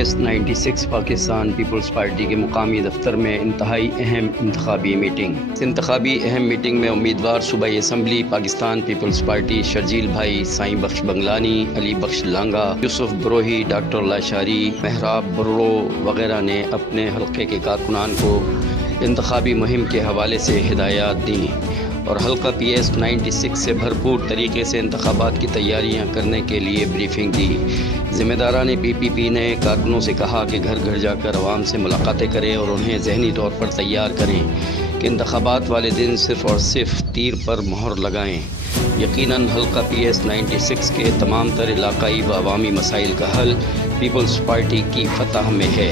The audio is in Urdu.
ایس 96 پاکستان پیپلز پارٹی کے مقامی دفتر میں انتہائی اہم انتخابی میٹنگ۔ اس انتخابی اہم میٹنگ میں امیدوار صوبائی اسمبلی پاکستان پیپلز پارٹی شرجیل بھائی، سائیں بخش بنگلانی، علی بخش لانگا، یوسف بروہی، ڈاکٹر لاشاری، محراب برو وغیرہ نے اپنے حلقے کے کارکنان کو انتخابی مہم کے حوالے سے ہدایات دیں اور حلقہ پی ایس 96 سے بھرپور طریقے سے انتخابات کی تیاریاں کرنے کے لیے بریفنگ دی۔ ذمہ داران پی پی پی نے کارکنوں سے کہا کہ گھر گھر جا کر عوام سے ملاقاتیں کریں اور انہیں ذہنی طور پر تیار کریں کہ انتخابات والے دن صرف اور صرف تیر پر مہر لگائیں۔ یقیناً حلقہ پی ایس 96 کے تمام تر علاقائی و عوامی مسائل کا حل پیپلز پارٹی کی فتح میں ہے۔